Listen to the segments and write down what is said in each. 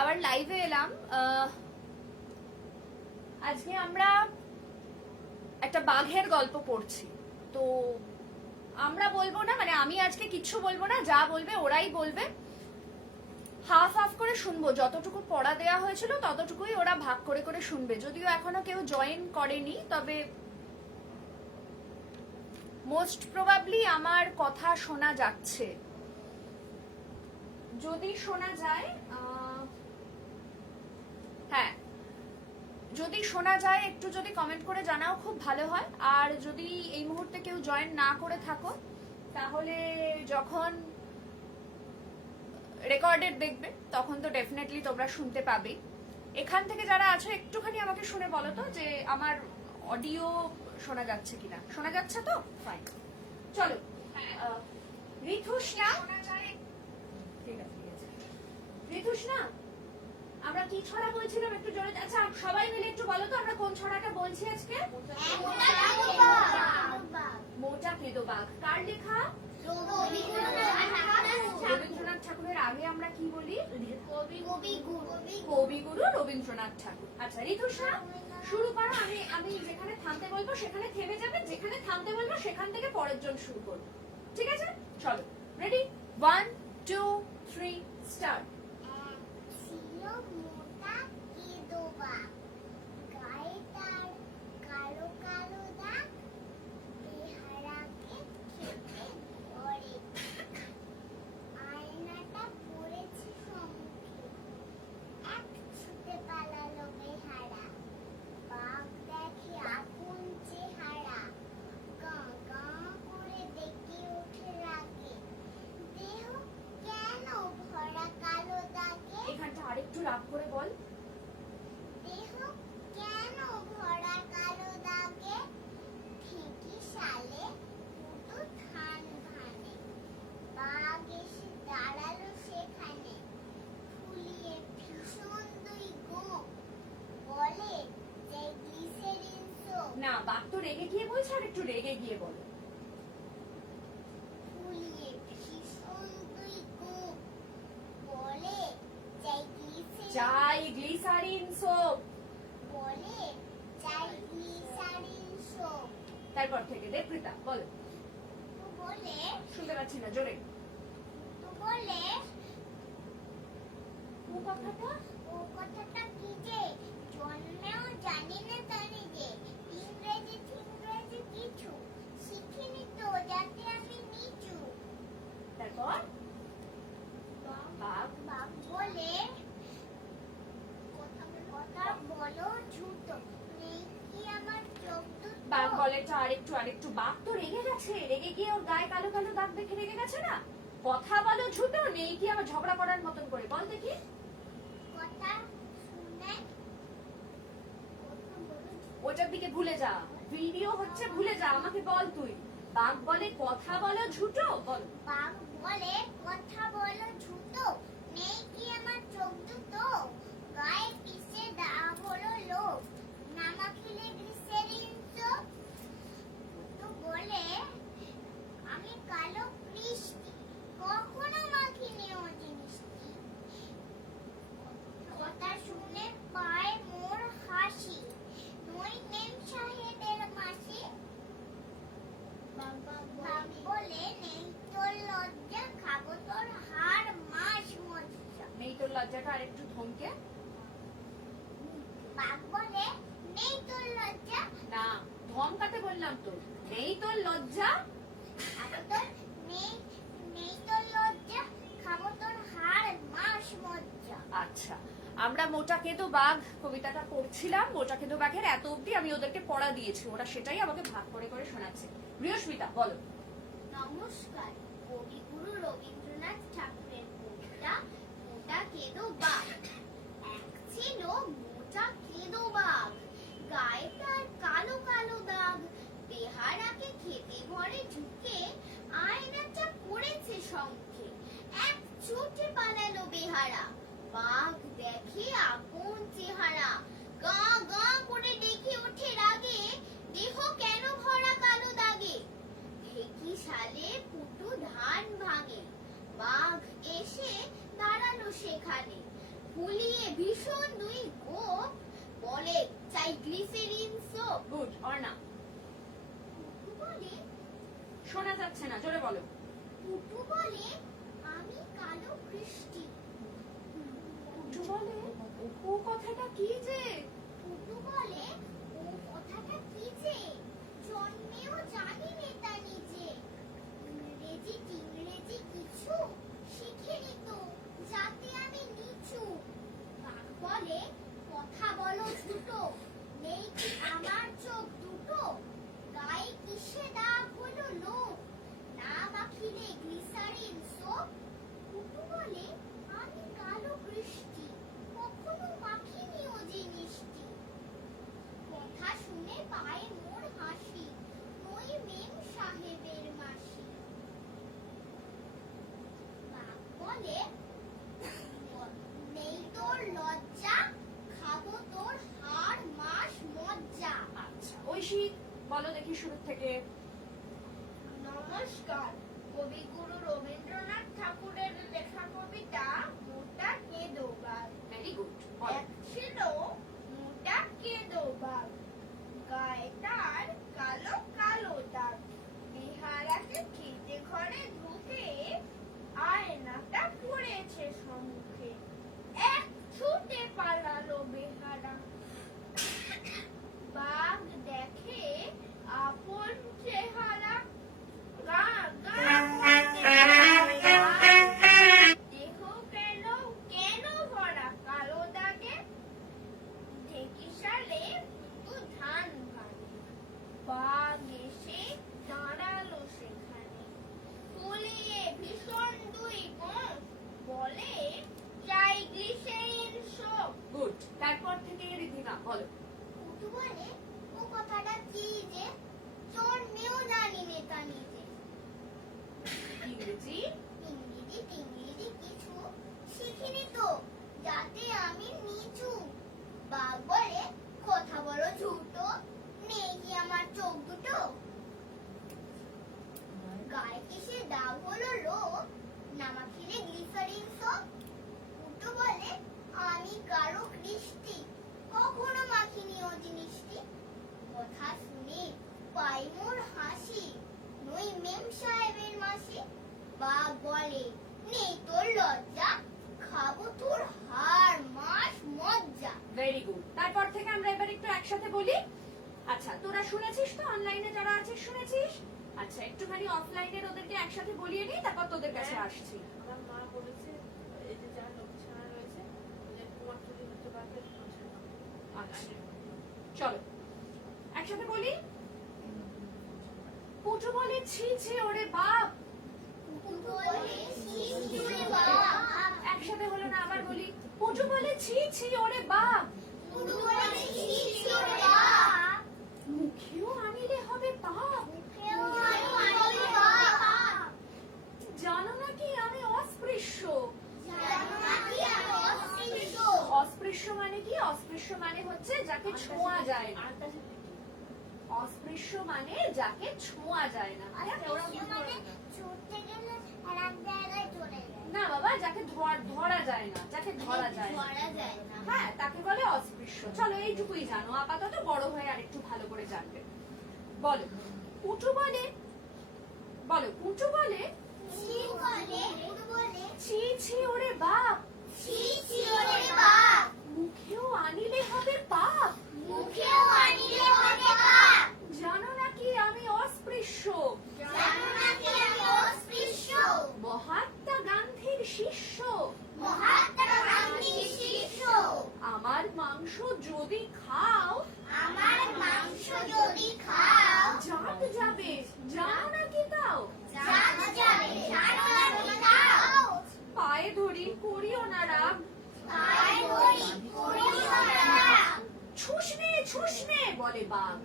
আবার লাইভে এলাম। আজকে আমরা একটা বাঘের গল্প পড়ছি। তো আমরা বলবো না, মানে আমি আজকে কিচ্ছু বলবো না, যা বলবে ওরাই বলবে। হাফ হাফ করে শুনবো, যতটুকু পড়া দেওয়া হয়েছিল ততটুকুই ওরা ভাগ করে করে শুনবে। যদিও এখনো কেউ জয়েন করেনি, তবে মোস্ট প্রবাবলি আমার কথা শোনা যাচ্ছে। যদি শোনা যায়, হ্যাঁ যদি শোনা যায় একটু যদি কমেন্ট করে জানাও খুব ভালো হয়। আর যদি এই মুহূর্তে কেউ জয়েন না করে থাকো, তাহলে যখন রেকর্ডেড দেখবে তখন তো ডেফিনেটলি তোমরা শুনতে পাবে। এখান থেকে যারা আছো একটুখানি আমাকে শুনে বলো তো যে আমার অডিও শোনা যাচ্ছে কিনা। শোনা যাচ্ছে তো? ফাইন। চলো, ঋতুষ্ণা, ঠিক আছে ঠিক আছে। ঋতুষ্ণা, আমরা কি ছড়া বলছিলাম একটু জোরে? আচ্ছা সবাই মিলে একটু বলো তো আমরা কোন ছড়াটা বলছি আজকে? মোটা কেদো বাঘ। কার লেখা? রবীন্দ্রনাথ ঠাকুরের আগে আমরা কি বলি? কবিগুরু রবীন্দ্রনাথ ঠাকুর। আচ্ছা ঋতুষা, শুরু করো। আমি যেখানে থামতে বলবো সেখানে থেমে যাবে, যেখানে থামতে বলবো সেখান থেকে পরের জন শুরু করবো, ঠিক আছে? চলো, রেডি? 1 2 3 স্টার্ট। এখানটা আরেকটু রাগ করে বল। না, বাঘ তো রেগে গিয়ে বলছে, আর একটু রেগে গিয়ে বলো। চাই গ্লিসারিন সোপ। তারপর থেকে দেবপ্রীতা বলো। শুনতে পাচ্ছি না, জোরে। ও কথাটা কি যে জন্মেও জানি না জানি যে ইংরেজি কিছু শিখিনি তো যাতে আমি নিচু। তারপর বাঘ বলে কথা বলো ঝুট নেই কি আমার চোখ দুটো। বাঘ বলে তো আরেকটু। বাঘ তো রেগে গেছে, রেগে গিয়ে ওর গায়ে কালো কালো দাগ দেখে রেগে গেছে না? কথা বলো ঝুটো নেই কি আবার ঝগড়া করার মতন করে বল দেখি। কথা শুনে ওটার দিকে ভুলে যা, ভিডিও হচ্ছে, ভুলে যা, আমাকে বল তুই। বাঘ বলে কথা বলো ঝুটো, বল। বাঘ বলে কথা বলো ঝুট নেই কি আমার চোখ দুটো গায়ে পিছে দাগ হলো লোক নামা খেলে গ্লিসারিন সোপ। তো বলে আমি কালো কৃষ্টি কখনো মাখিনি ও জিনিসটি। কথা শুনে পায় মোর হাসি নই মেম সাহেবের মাসি। বাঘ বলে নেই তোর লজ্জা খাবো তোর হাড় মাস মজ্জা। নেই তোর লজ্জাটা আরেকটু ধমকে। বাঘ বলে নেই তোর লজ্জা। না, ধমকাতে বললাম তো। নেই তোর লজ্জা, নেই তোর লজ্জা খাবো তোর হাড় মাস মজ্জা। আচ্ছা, আমরা মোটা কেদো বাঘ কবিতাটা পড়ছিলাম। মোটা কেদো বাঘের এত অব্দি আমি ওদেরকে পড়া দিয়েছি, ওরা সেটাই আমাকে ভাগ করে করে শোনাচ্ছে। বৃহস্মিতা বলো। নমস্কার, কবিগুরু রবীন্দ্রনাথ ঠাকুরের কবিতা মোটা কেদো বাঘ। এক ছিল মোটা কেদো বাঘ, গায়ে তার কালো কালো দাগ, বেহারাকে খেতে ঘরে ঢুকে আয়নাটা পড়েছে শঙ্খে। এক ছুটে পালালো বেহারা, বাঘ দেখে আপন চেহারা, গা গা করে ডেকে ওঠে রাগে, দেহ কেন ভরা কালো দাগে, ঢেকি সালে পুটু ধান ভাঙে। বাঘ এসে দাঁড়ালো সেখানে, ফুলিয়ে ভীষণ দুই গোপ বলে চাই গ্লিসেরিন সোপ। গুড। অর্ণা, পুটু বলে শোনা যাচ্ছে না, জোরে বলো। পুটু বলে আমি কালো বৃষ্টি। পুটু বলে ও কথাটা কি যে? পুটু বলে ও কথাটা কি যে জন্মেও জানি নেতা নিজে। ইংরেজি টিংরেজি কিছু শিখিনি তো যাতে আমি নিচু। কাক বলে কথা বলো ঝুটো নেই কি আমার চোখ দুটো। গায়ে কিসে দাগ হলো লোক না মাখিলে গ্লিসারিন সোপ। পুটু বলে আমি কালো বৃষ্টি কখনো মাখিনি ও জিনিসটি। কথা শুনে পায়ে মোর হাসি ওই মেম সাহেবের মাসি। বাঘ বলে নেই তোর লজ্জা খাবো তোর হাড় মাস মজ্জা। আচ্ছা, ঐশী বলো দেখি শুরু থেকে। নমস্কার, কবিগুরু রবীন্দ্রনাথ ঠাকুরের লেখা কবিতা মোটা কেঁদো বাঘ। Very good. এক ছিল মোটা কেঁদো বাঘ গায়ে তার কালো কালো দাগ। বিহারাকে খেতে ঘরে ঢুকে আয়নাটা পড়েছে সম্মুখে। এক ছুটে পালালো বেহারা। বাঘ দেখে আপন চেহারা। গা গা দেহ কেন কেন ভরা কালো দাগে। ঢেকিসালে দুটো ধান ভাগে। বাঘ এসে দাঁড়ালো সেখানে ফুলিয়ে ভীষণ দুই গোঁফ বলে চাই গ্লিসেরিন সোপ। গুড। তারপর থেকে রিধিমা বলো। পুটু বলে ও কথাটা কি যে জন্মেও জানি নেতা নিজে। ইংরেজি ইংরেজি টিংরেজি কিছু শিখিনি তো যাতে আমি নিচু। বাঘ বলে কথা বলো ঝুটো নেই কি আমার চোখ দুটো। গায়ে কিসে দাগ হলো লোক না মাখিলে গ্লিসারিন সোপ। পুটু বলে আমি কারো কৃষ্টি কখনো মাখিনি ও জিনিসটি। কথা শুনে পাই মোর হাসি নই মেম সাহেবের মাসি। বাঘ বলে নেই তোর লজ্জা খাবো তোর হাড় মাস মজ্জা। Very good. তারপর থেকে আমরা এবার একটু একসাথে বলি। আচ্ছা, তোরা শুনেছিস তো? অনলাইনে যারা আছিস শুনেছিস? আচ্ছা, একটুখানি অফলাইনের ওদেরকে একসাথে বলিয়ে নিই, তারপর তোদের কাছে আসছি। আমার মা বলেছে এই যে যা লোক ছাড়া রয়েছে যে কুমারটুলি হতে পারবে আচ্ছা, চলো একসাথে বলি। পুটু বলে ছি ছি ওরে বাপ। পুটু বলে ছি ছি ওরে বাপ। একসাথে হলো না, আবার বলি। পুটু বলে ছি ছি ওরে বাপ। পুটু বলে ছি ছি ওরে বাপ। মুখেও আনিলে হবে পাপ। মুখেও আনিলে বাপ। জানো নাকি আমি অস্পৃশ্য। জানো নাকি আমি অস্পৃশ্য। অস্পৃশ্য মানে কি? অস্পৃশ্য মানে হচ্ছে যাকে ছোঁয়া যায় না। অস্পৃশ্য মানে যাকে ছোঁয়া যায় না। ছুটতে গেলে আর এক জায়গায় চলে যায়। না বাবা, যাকে ধরা যায় না, যাকে ধরা যায় না, ধরা যায় না। হ্যাঁ, তাকে বলে অস্পৃশ্য। চলো এইটুকুই জানো, আপাতত বড় হয়ে আরেকটু ভালো করে জানবে। বলো পুটু বলে, বলো পুটু বলে ছি বলে পুটু বলে ছি ছি ওরে বাপ। ছি ছি ওরে বাপ। মুখেও আনিলে হবে পাপ। মুখেও আনিলে হবে পাপ। জানো নাকি আমি অস্পৃশ্য। জানো নাকি আমি অস্পৃশ্য। মহাত্মা গান্ধীর শিষ্য। মহাত্মা গান্ধীর শিষ্য। আমার মাংস যদি খাও, আমার মাংস যদি খাও জাত যাবে, জানো নাকি তাও। জাত যাবে জানো নাকি তাও। পায়ে ধরি করিও না রাগ। পায়ে ধরি করিও না রাগ। ছুসনে ছুসনে বলে বাঘ।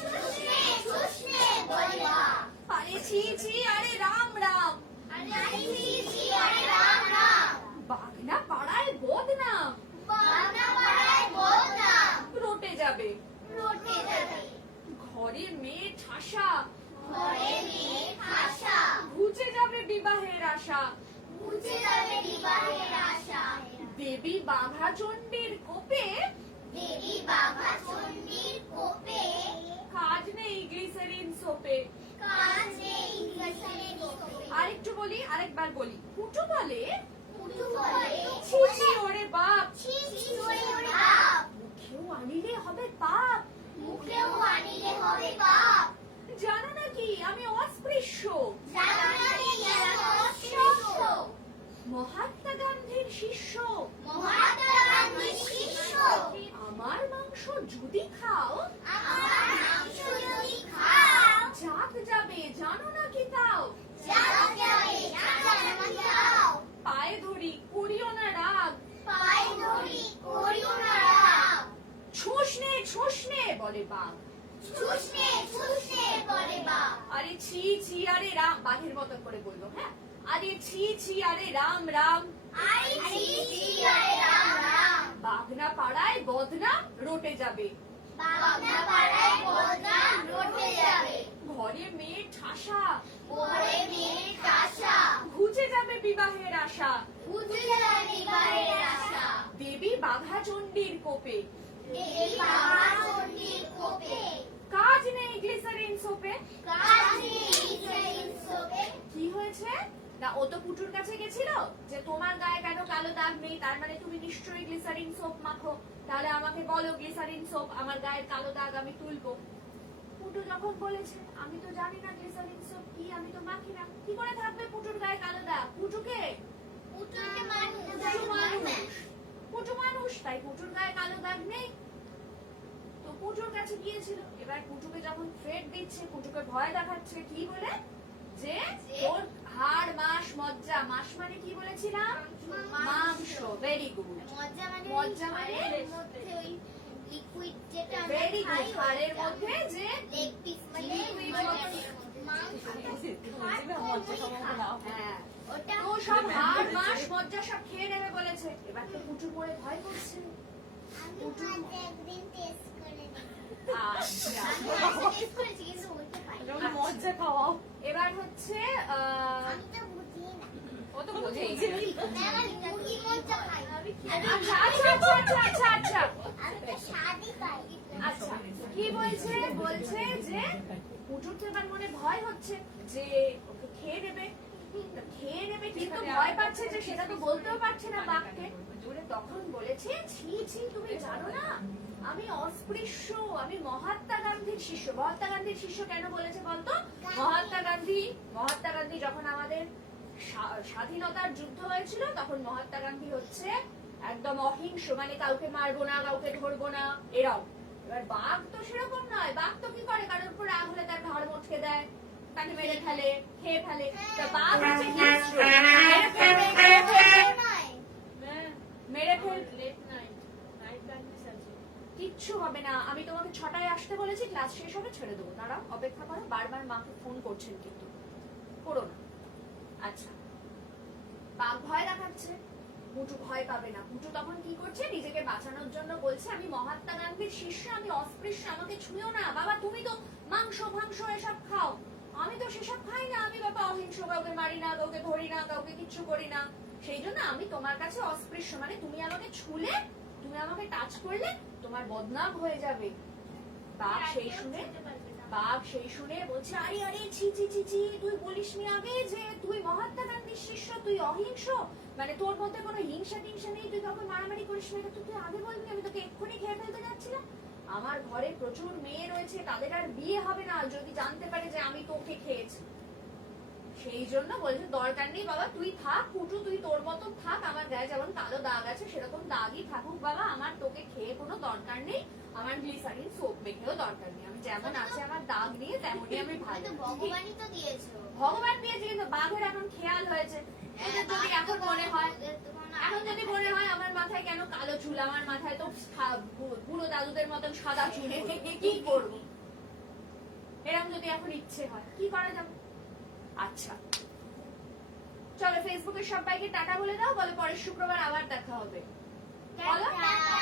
ছুসনে ছুসনে বলে বাপ। আরে ছি ছি আরে রাম রাম। আরে ছি ছি আরে রাম রাম। বাঘ না পাড়ায় বদনাম। বাংলা পাড়ায় বদনাম। রটে যাবে রটে যাবে। ঘরে মেয়ে ঠাসা। ঘরে মেয়ে ঠাসা। ঘুচে যাবে বিবাহের আশা। ঘুচে যাবে বিবাহের আশা। দেবী বাঘা চণ্ডীর কোপে দেবী বাঘা চণ্ডীর কোপে কাজ নেই গ্লিসারিন সোপে। কাজ নেই গ্লিসারিন সোপে। আরেকটু বলি, আরেকবার বলি। পুটু বলে পুটু বলে ছি ছি ওরে বাপ, ছি ছি ওরে বাপ, মুখেও আনিলে হবে পাপ। মুখেও আনিলে হবে পাপ। জানো নাকি আমি অস্পৃশ্য, জানো নাকি আমি অস্পৃশ্য, মহাত্মা গান্ধীর শিষ্য। মহাত্মা গান্ধীর শিষ্য। আমার মাংস যদি খাও আমার মাংস যদি খাও জাত যাবে, জানো নাকি তাও। জাত যাবে, জানো নাকি তাও। পায়ে ধরি করিও না রাগ, পায়ে ধরি করিও না রাগ। ছোস নে বলে বাঘ। ছুসনে ছুসনে বলে বাপ। আরে ছি ছি আরে রাম, বাঘের মতো করে বললো। হ্যাঁ, আরে ছি ছি আরে রাম রাম, আই ছি ছি আরে রাম রাম। বাঘনা পাড়ায় বদনাম রটে যাবে। বাগনা পাড়ায় বদনাম রটে যাবে। ঘরে মেয়ে ঠাসা, ঘরে মেয়ের কাশা, ঘুচে যাবে বিবাহের আশা। উঠে যাবে বিবাহের আশা। দেবী বাঘা চণ্ডীর কোপে দেবী বাঘা চণ্ডীর কোপে কাজ নেই গ্লিসারিন সোপে। কাজ নেই গ্লিসারিন সোপে। কি হয়েছে না, ও তো পুটুর কাছে গেছিল যে তোমার গায়ে কেন কালো দাগ নেই, তার মানে তুমি নিশ্চয়ই গ্লিসারিন সোপ মাখো, তাহলে আমাকে বলো গ্লিসারিন সোপ, আমার গায়ের কালো দাগ আমি তুলবো। পুটু যখন বলেছে আমি তো জানি না গ্লিসারিন সোপ কি, আমি তো মাখি না, কি করে থাকবে পুটুর গায়ে কালো দাগ? পুটুকে পুটুকে মানুষ পুটু মানুষ, তাই পুটুর গায়ে কালো দাগ নেই। তো পুটুর কাছে গিয়েছিল, এবার পুটুকে যখন থ্রেট দিচ্ছে, পুটুকে ভয় দেখাচ্ছে কি বলে, যে তোর হাড় মাস মজ্জা, মাস মানে কি বলেছিলাম? মাংস। Very good. মজ্জা মানে মজ্জা মানে হাড়ের মধ্যে ওই লিকুইড যেটা আমরা ভেরি খাই, গুড, হাড়ের মধ্যে যে লেগ পিস মানে মাংসটা হ্যাঁ, ওটা তো সব হাড় মাস মজ্জা সব খেয়ে নেবে বলেছে। এবার তো পুটুর পরে ভয় করছে। আমি মাঝে একদিন টেস্ট করে দেখি। আচ্ছা, আমি মাঝে টেস্ট করেছি কিন্তু ওইটা পাইনি। মজা খাওয়াও। এবার হচ্ছে আমি তো বুঝি না। ও তো বোঝেই আমার মুরগি মজ্জা খাই। আচ্ছা আচ্ছা আচ্ছা আচ্ছা আচ্ছা আচ্ছা আমি তো স্বাদই পাই। আচ্ছা, কি বলছে? বলছে যে পুটুর তো এবার মনে ভয় হচ্ছে যে ওকে খেয়ে নেবে, তা খেয়ে নেবে কিন্তু ভয় পাচ্ছে যে সেটা তো বলতেও পারছে না বাঘকে। তখন বলেছে ছি ছি তুমি জানো না আমি অস্পৃশ্য, আমি মহাত্মা গান্ধীর শিষ্য। মহাত্মা গান্ধীর শিষ্য কেন বলেছে বলতো? মহাত্মা গান্ধী যখন আমাদের স্বাধীনতার যুদ্ধ হয়েছিল তখন মহাত্মা গান্ধী হচ্ছে একদম অহিংস, মানে কাউকে মারবো না, কাউকে ধরবো না, এরাও। এবার বাঘ তো সেরকম নয়, বাঘ তো কি করে, কারোর উপর রাগ হলে তার ঘাড় মটকে দেয়, তাকে মেরে ফেলে, খেয়ে ফেলে। তা বাঘ হচ্ছে হিংস্র, মেরে ফেলবে, খেয়ে ফেলবে, নয়। মেরে ফেলবে, লেট নাইট, নাইট প্র্যাকটিস আছে। কিচ্ছু হবে না। আমি তোমাকে 6টায় আসতে বলেছি, ক্লাস শেষ হবে ছেড়ে দেবো, দাঁড়াও অপেক্ষা করো। বারবার মাকে ফোন করছেন কিন্তু করো না। আচ্ছা, বাঘ ভয় দেখাচ্ছে, পুটু ভয় পাবে না। পুটু তখন কি করছে, নিজেকে বাঁচানোর জন্য বলছে আমি মহাত্মা গান্ধীর শিষ্য, আমি অস্পৃশ্য, আমাকে ছুঁয়ো না। বাবা তুমি তো মাংস ফাংস এসব খাও, আমি তো সেসব খাই না, আমি বাবা অহিংস, কাউকে মারি না, কাউকে ধরি না, কাউকে কিচ্ছু করি না, সেই জন্য আমি তোমার কাছে অস্পৃশ্য, মানে তুমি আমাকে ছুলে, তুমি আমাকে টাচ করলে তোমার বদনাম হয়ে যাবে। বাঘ সেই শুনে বলছে আরে আরে ছি ছি ছি ছি, তুই বলিসনি আগে যে তুই মহাত্মা গান্ধীর শিষ্য, তুই অহিংস, মানে তোর মধ্যে কোনো হিংসা টিংসা নেই, তুই তখন মারামারি করিস না, তো তুই আগে বলবি, আমি তোকে এক্ষুনি খেয়ে ফেলতে যাচ্ছিলাম। আমার ঘরে প্রচুর মেয়ে রয়েছে, তাদের আর বিয়ে হবে না যদি জানতে পারে যে আমি তোকে খেয়েছি। সেই জন্য বলছে দরকার নেই বাবা, তুই থাক পুটু, তুই তোর মতো থাক, আমার গায়ে যেমন কালো দাগ আছে সেরকম দাগই থাকুক বাবা, আমার তোকে খেয়ে কোনো দরকার নেই, আমার গ্লিসারিন সোপ মেখেও দরকার নেই, আমি যেমন আছে আমার দাগ নিয়ে তেমনই আমি ভালো। ভগবানই তো দিয়েছো। ভগবান দিয়েছে, কিন্তু বাঘের এখন খেয়াল হয়েছে, এদের যদি এখন মনে হয়, এখন যদি মনে হয় আমার মাথায় কেন কালো চুল, আমার মাথায় তো বুড়ো দাদুদের মতন সাদা চুল, কি করবো? এরকম যদি এখন ইচ্ছে হয় কি করা যাবে? আচ্ছা চলো ফেসবুকে সবাইকে টাটা বলে দাও, বলো পরের শুক্রবার আবার দেখা হবে। বলো টাটা।